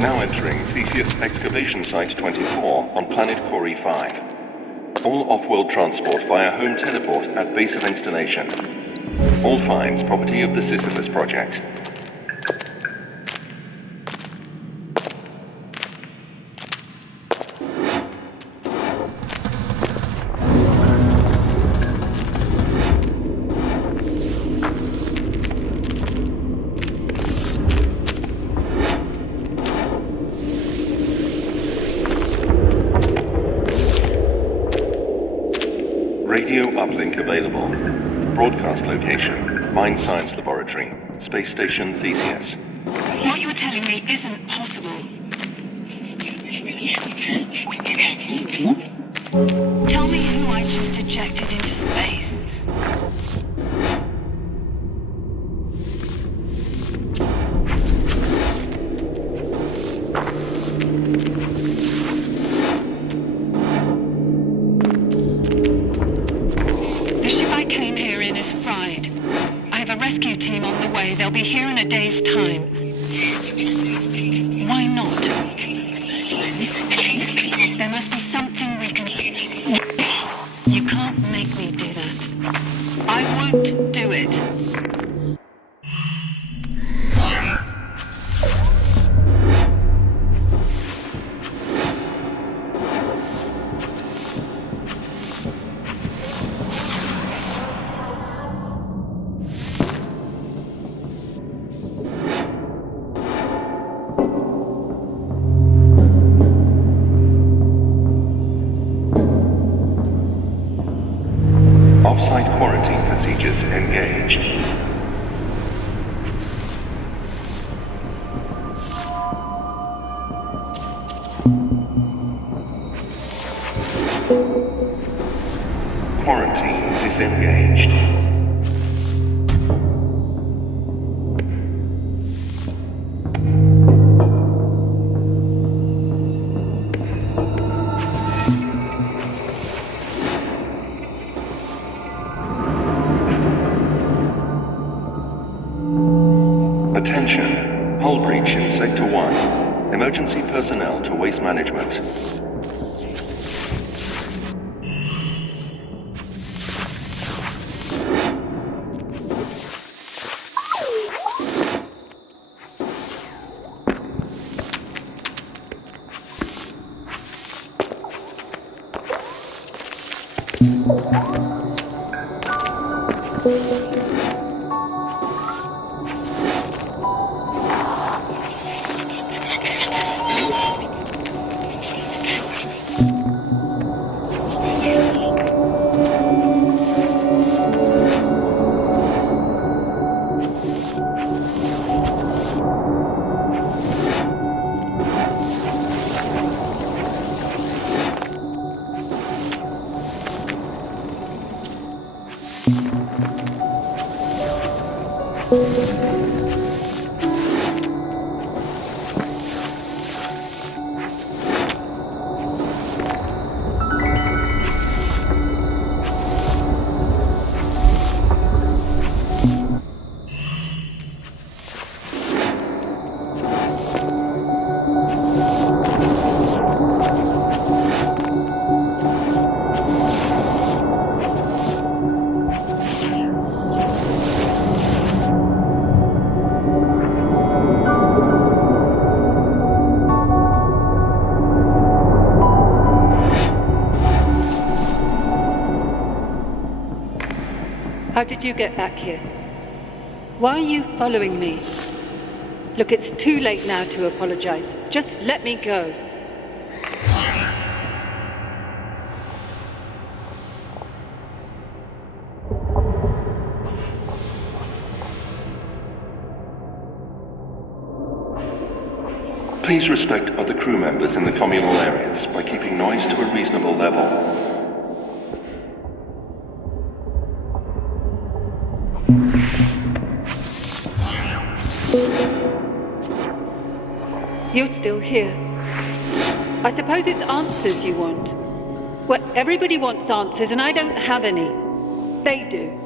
Now entering Theseus Excavation Site 24 on planet Cori 5. All off-world transport via home teleport at base of installation. All finds property of the Sisyphus project. Radio uplink available. Broadcast location, Mine Science Laboratory, Space Station Theseus. What you're telling me isn't possible. Tell me who I just ejected into space. Rescue team on the way. They'll be here in a day's time. Why not? There must be something we can... You can't make me do that. I won't do it. Off-site quarantine procedures engaged. Quarantine disengaged. Attention, hull breach in Sector 1. Emergency personnel to waste management. How did you get back here? Why are you following me? Look, it's too late now to apologize. Just let me go. Please respect other crew members in the communal areas by keeping noise to a reasonable level. You're still here. I suppose it's answers you want. Well, everybody wants answers, and I don't have any. They do.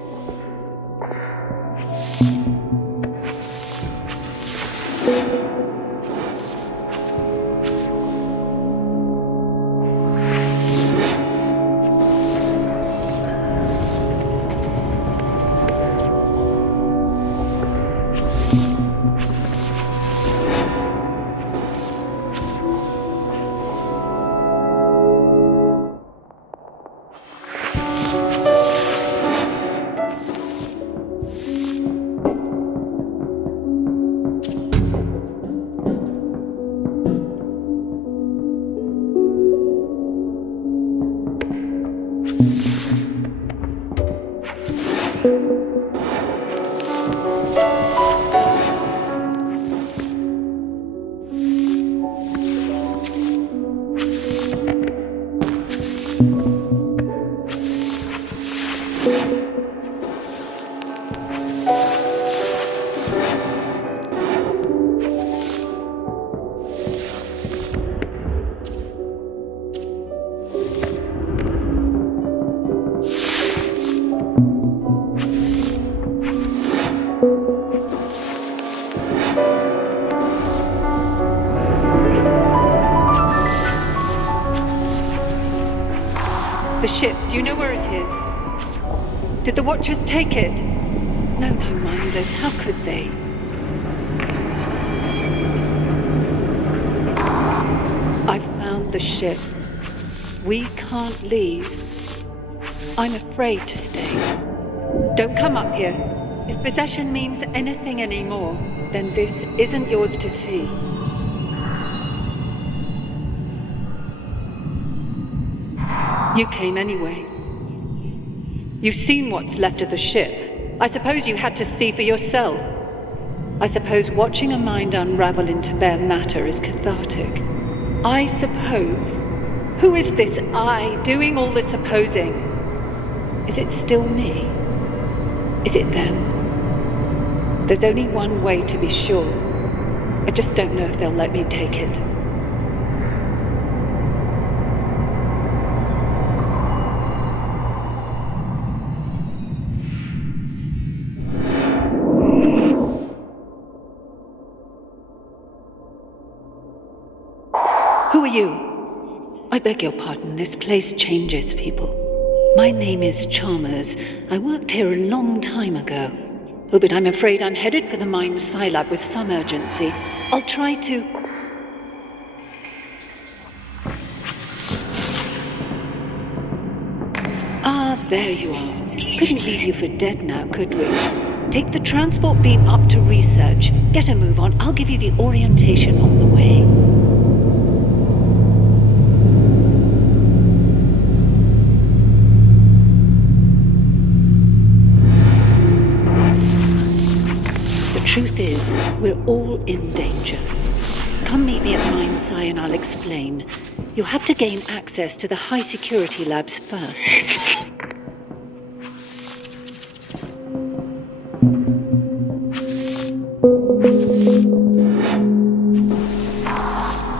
The ship, do you know where it is? Did the Watchers take it? No, mindless. How could they? I've found the ship. We can't leave. I'm afraid to stay. Don't come up here. If possession means anything anymore, then this isn't yours to see. You came anyway. You've seen what's left of the ship. I suppose you had to see for yourself. I suppose watching a mind unravel into bare matter is cathartic. I suppose. Who is this I doing all the supposing? Is it still me? Is it them? There's only one way to be sure. I just don't know if they'll let me take it. Who are you? I beg your pardon, this place changes people. My name is Chalmers. I worked here a long time ago. Oh, but I'm afraid I'm headed for the mine Scilab with some urgency. I'll try to... Ah, there you are. Couldn't leave you for dead now, could we? Take the transport beam up to research. Get a move on. I'll give you the orientation on the way. The truth is, we're all in danger. Come meet me at Mine Sci and I'll explain. You'll have to gain access to the high security labs first.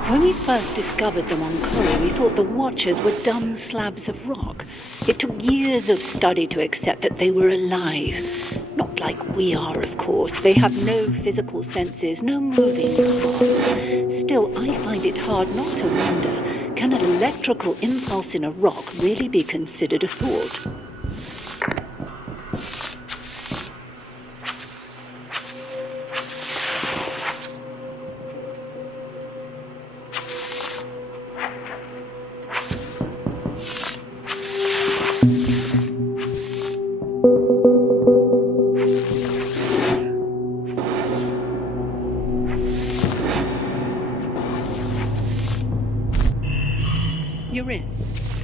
When we first discovered them on Corrie, we thought the Watchers were dumb slabs of rock. It took years of study to accept that they were alive. Not like we are, of course. They have no physical senses, no moving parts. Still, I find it hard not to wonder, can an electrical impulse in a rock really be considered a thought? you're in?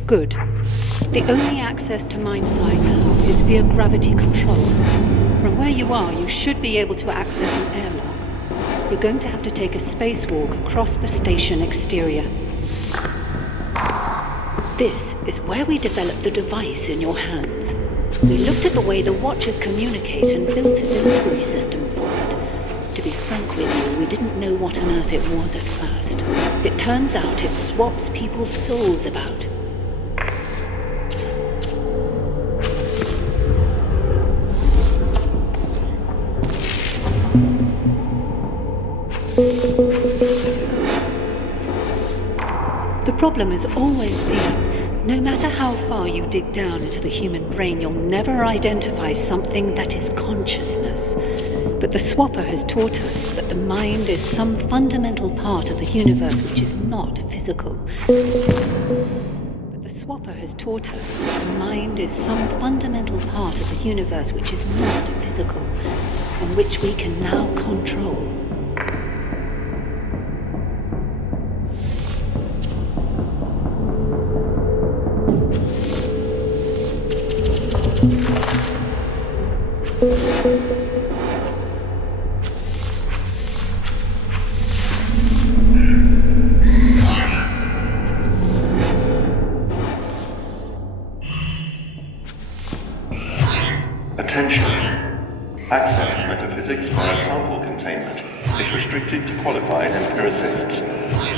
Good. The only access to Mindside now is via gravity control. From where you are, you should be able to access an airlock. You're going to have to take a spacewalk across the station exterior. This is where we developed the device in your hands. We looked at the way the Watchers communicate and built a delivery system for it. To be frank with you, we didn't know what on earth it was at first. It turns out it swaps people's souls about. The problem has always been, no matter how far you dig down into the human brain, you'll never identify something that is consciousness. But the Swapper has taught us that the mind is some fundamental part of the universe which is not physical. Swapper has taught us that the mind is some fundamental part of the universe which is not physical, and which we can now control. Access to metaphysics via sample containment is restricted to qualified empiricists.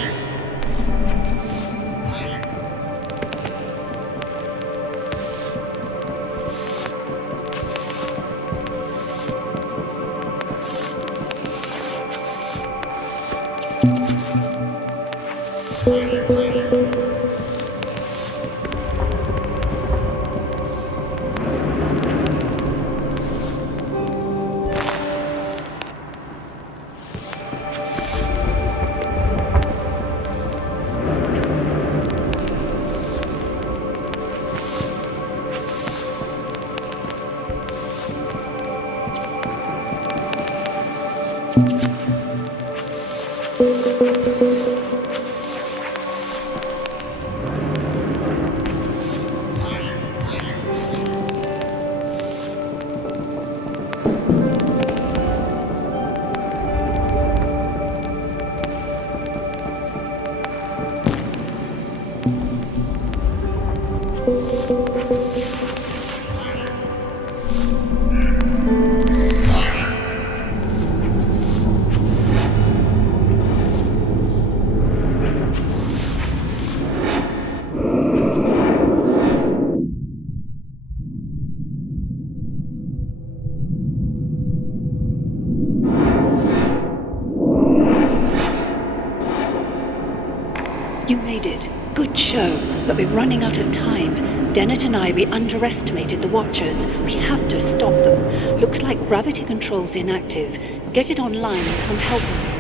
You made it. Good show. But we're running out of time. Dennett and I, we underestimated the Watchers. We have to stop them. Looks like gravity control's inactive. Get it online and come help us.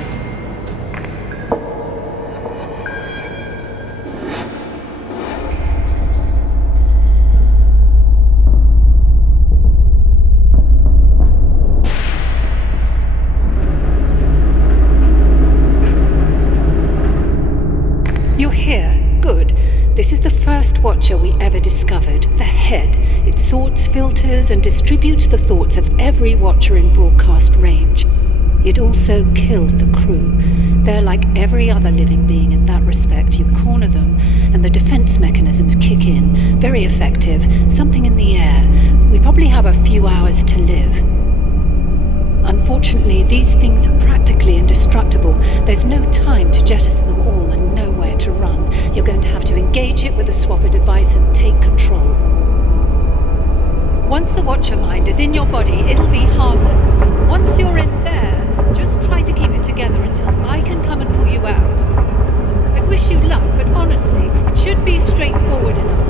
You're here. Good. This is the first Watcher we ever discovered. The head. It sorts, filters, and distributes the thoughts of every Watcher in broadcast range. It also killed the crew. They're like every other living being in that respect. You corner them, and the defense mechanisms kick in. Very effective. Something in the air. We probably have a few hours to live. Unfortunately, these things are practically indestructible. There's no time to jettison them all and nowhere to run. You're going to have to engage it with a Swapper device and take control. Once the Watcher mind is in your body, it'll be harmless. Once you're in there, just try to keep it together until I can come and pull you out. I wish you luck, but honestly, it should be straightforward enough.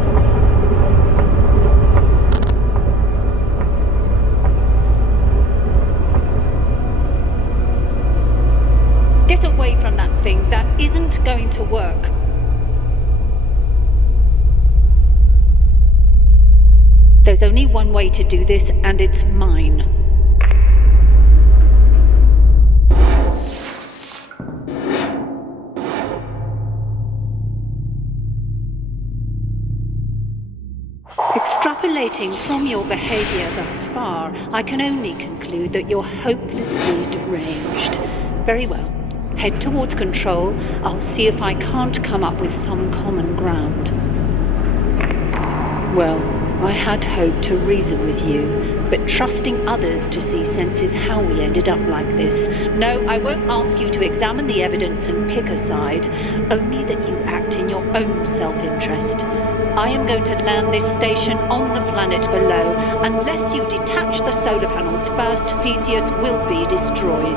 Get away from that thing. That isn't going to work. There's only one way to do this, and it's mine. Extrapolating from your behavior thus far, I can only conclude that you're hopelessly deranged. Very well. Head towards control. I'll see if I can't come up with some common ground. Well, I had hoped to reason with you, but trusting others to see sense is how we ended up like this. No, I won't ask you to examine the evidence and pick a side, only that you act in your own self-interest. I am going to land this station on the planet below. Unless you detach the solar panels first, Theseus will be destroyed.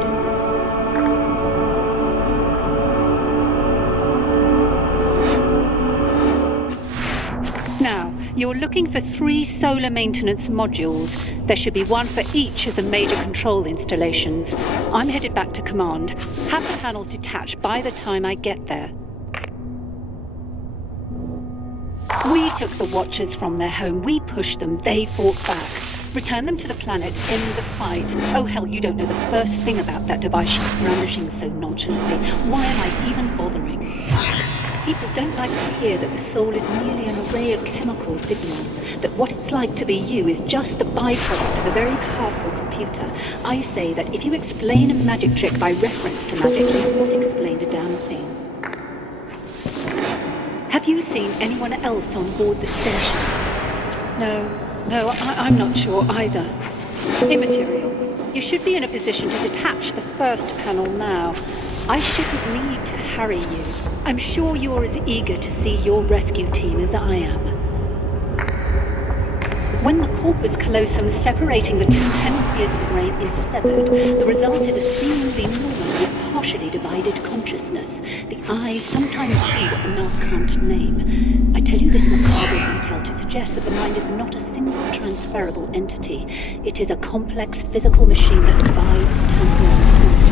Now, you're looking for 3 solar maintenance modules. There should be one for each of the major control installations. I'm headed back to command. Have the panels detached by the time I get there. We took the Watchers from their home. We pushed them. They fought back. Return them to the planet. End the fight. Oh, hell, you don't know the first thing about that device she's brandishing so nonchalantly. Why am I even bothering? People don't like to hear that the soul is merely an array of chemical signals, that what it's like to be you is just the byproduct of a very powerful computer. I say that if you explain a magic trick by reference to magic, you've not explained a damn thing. Have you seen anyone else on board the station? No, I'm not sure either. Immaterial. You should be in a position to detach the first panel now. I shouldn't need to hurry you. I'm sure you're as eager to see your rescue team as I am. When the corpus callosum separating the 2 hemispheres of the brain is severed, the result is a seemingly normal yet partially divided consciousness. The eye sometimes see what the mouth can't name. I tell you this macabre detail to suggest that the mind is not a single transferable entity. It is a complex physical machine that divides temporal response.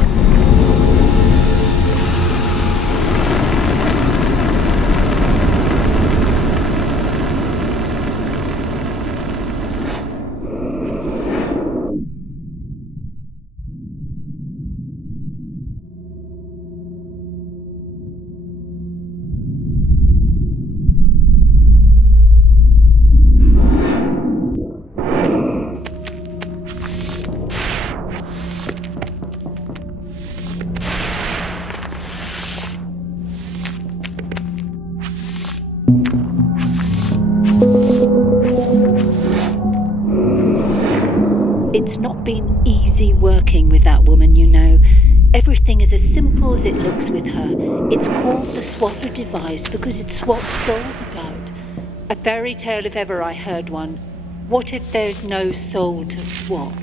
It's not been easy working with that woman, you know. Everything is as simple as it looks with her. It's called the Swapper device because it swaps souls about. A fairy tale if ever I heard one. What if there's no soul to swap?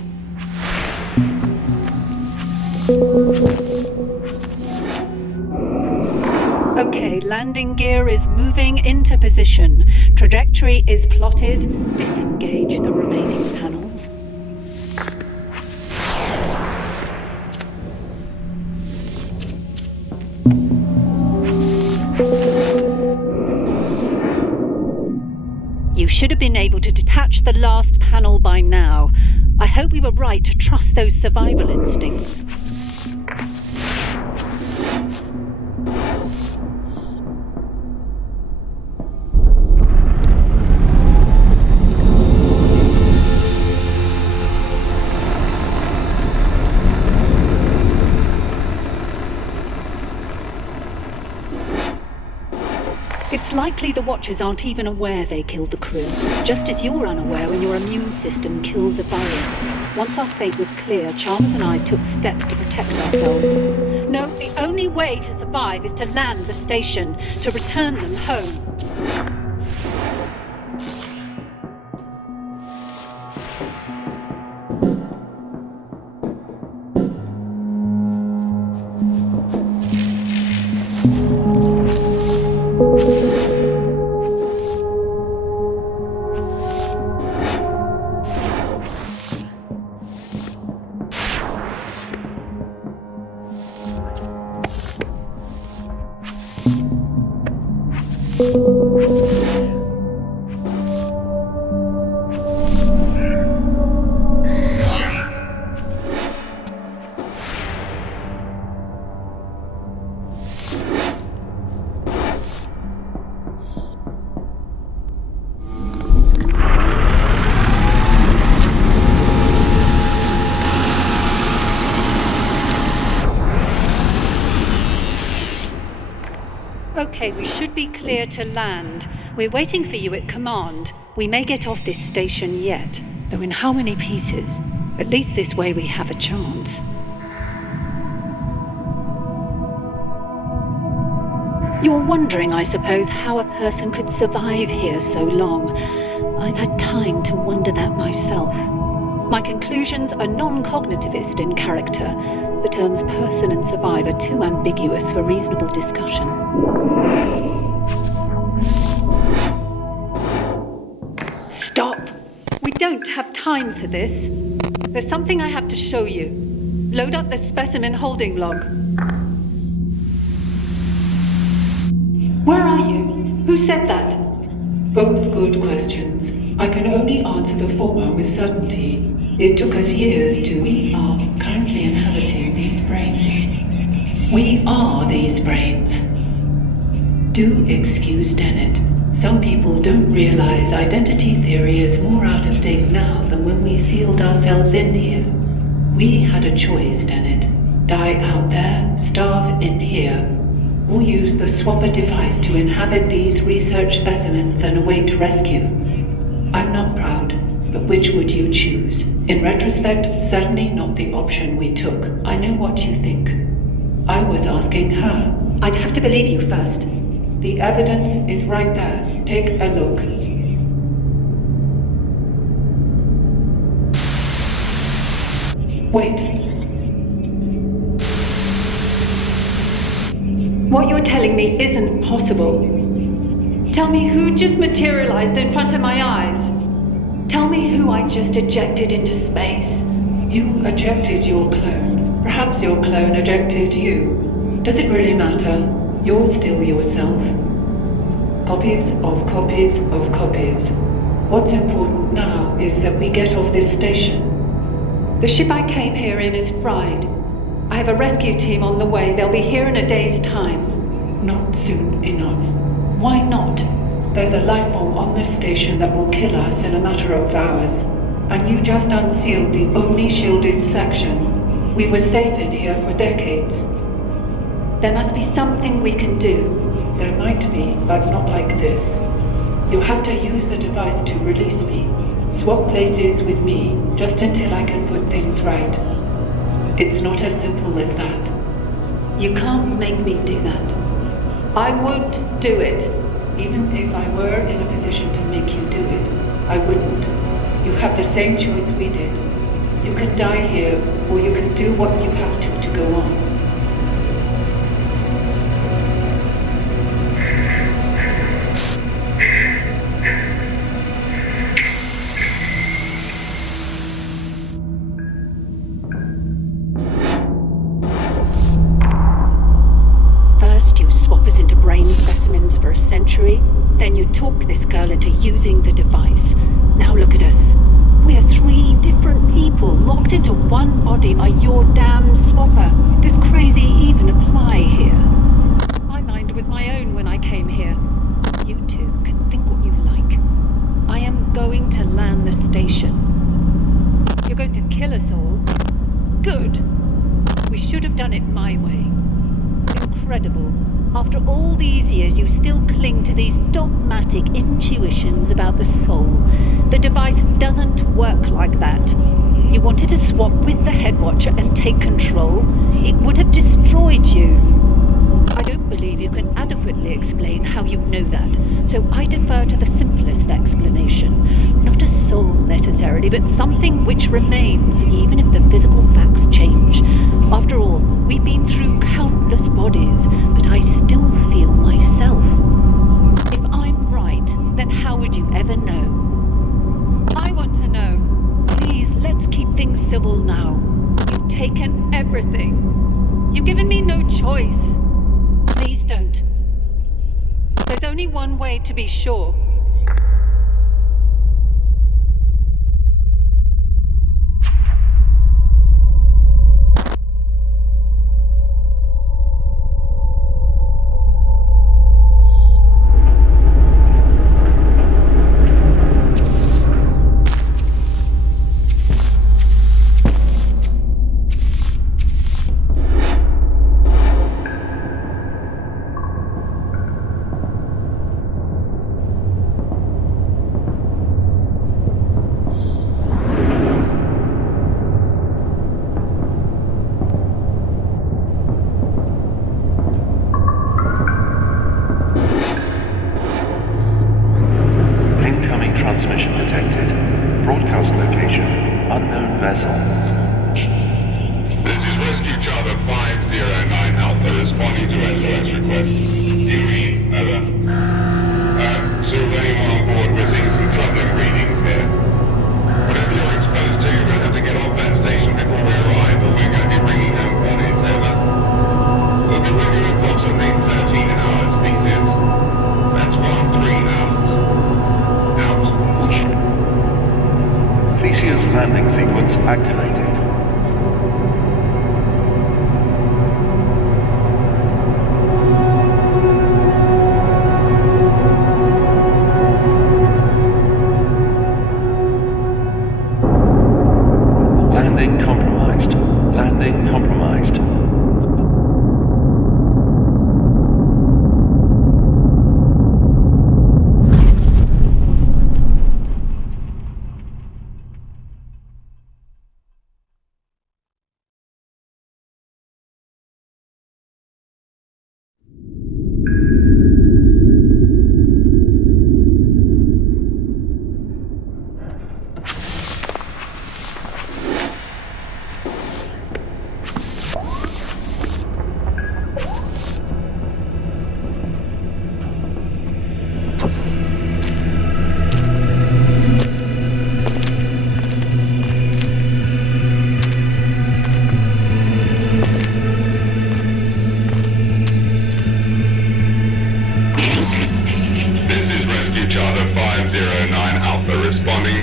Okay, landing gear is moving into position. Trajectory is plotted. Disengage the remaining panels. You should have been able to detach the last panel by now. I hope we were right to trust those survival instincts. It's likely the Watchers aren't even aware they killed the crew, just as you're unaware when your immune system kills a virus. Once our fate was clear, Chalmers and I took steps to protect ourselves. No, the only way to survive is to land the station, to return them home. Okay, we should be clear to land. We're waiting for you at command. We may get off this station yet, though in how many pieces? At least this way we have a chance. You're wondering, I suppose, how a person could survive here so long. I've had time to wonder that myself. My conclusions are non-cognitivist in character. The terms person and survive are too ambiguous for reasonable discussion. Stop! We don't have time for this. There's something I have to show you. Load up the specimen holding log. Where are you? Who said that? Both good questions. I can only answer the former with certainty. It took us years to... We are currently inhabiting these brains. We are these brains. Do excuse Dennett. Some people don't realize identity theory is more out of date now than when we sealed ourselves in here. We had a choice, Dennett. Die out there, starve in here, or use the Swapper device to inhabit these research specimens and await rescue. I'm not proud, but which would you choose? In retrospect, certainly not the option we took. I know what you think. I was asking her. I'd have to believe you first. The evidence is right there. Take a look. Wait. What you're telling me isn't possible. Tell me who just materialized in front of my eyes. Tell me who I just ejected into space. You ejected your clone. Perhaps your clone ejected you. Does it really matter? You're still yourself. Copies of copies of copies. What's important now is that we get off this station. The ship I came here in is fried. I have a rescue team on the way. They'll be here in a day's time. Not soon enough. Why not? There's a life form on this station that will kill us in a matter of hours. And you just unsealed the only shielded section. We were safe in here for decades. There must be something we can do. There might be, but not like this. You'll have to use the device to release me. Swap places with me, just until I can put things right. It's not as simple as that. You can't make me do that. I won't do it. Even if I were in a position to make you do it, I wouldn't. You have the same choice we did. You can die here, or you can do what you have to go on. Then you talk this girl into using the device. Now look at us. We're 3 different people locked into one body by your damn swapper. Does crazy even apply here? I mind with my own when I came here. You two can think what you like. I am going to land the station. You're going to kill us all? Good. We should have done it my way. Incredible. After all these years, you still cling to these dogmatic intuitions about the soul. The device doesn't work like that. You wanted to swap with the Headwatcher and take control. It would have destroyed you. I don't believe you can adequately explain how you know that, so I defer to the simplest explanation. Not a soul necessarily, but something which remains, even if the physical facts change. After all, we've been through countless bodies, but I still feel myself. If I'm right, then how would you ever know? I want to know. Please, let's keep things civil now. You've taken everything. You've given me no choice. Please don't. There's only one way to be sure.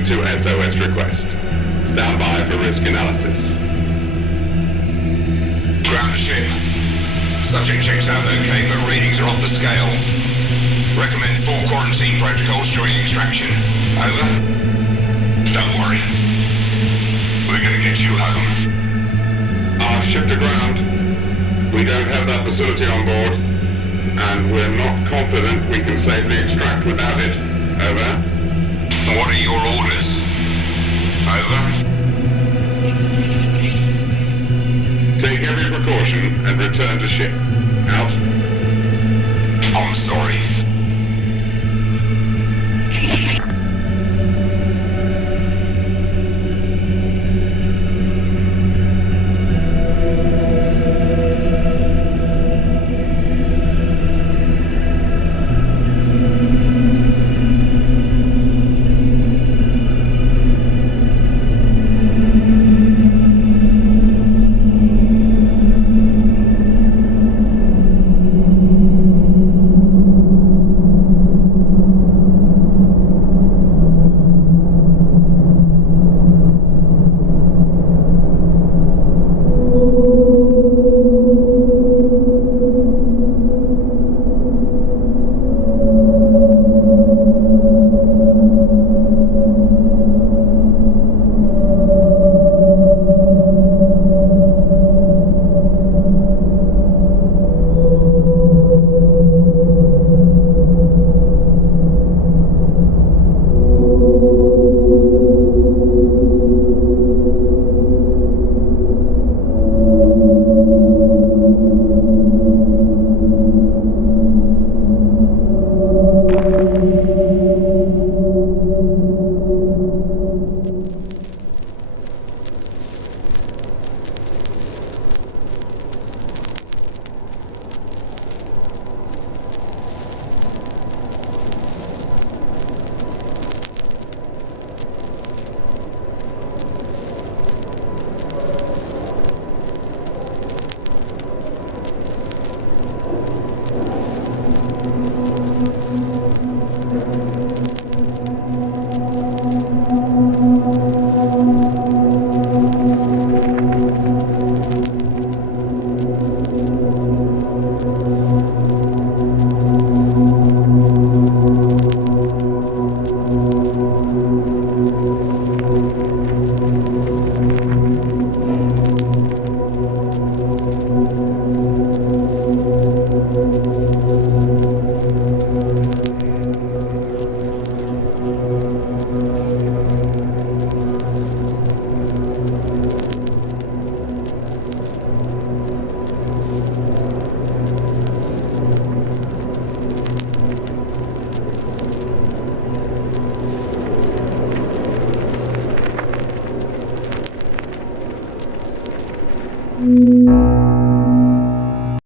Responding to SOS request. Stand by for risk analysis. Ground ship. Subject checks out okay, but readings are off the scale. Recommend 4 quarantine protocols during extraction. Over. Don't worry. We're gonna get you home. Our ship to ground. We don't have that facility on board, and we're not confident we can safely extract without it. Over. What are your orders? Over. Take every precaution and return to ship. Out. I'm sorry.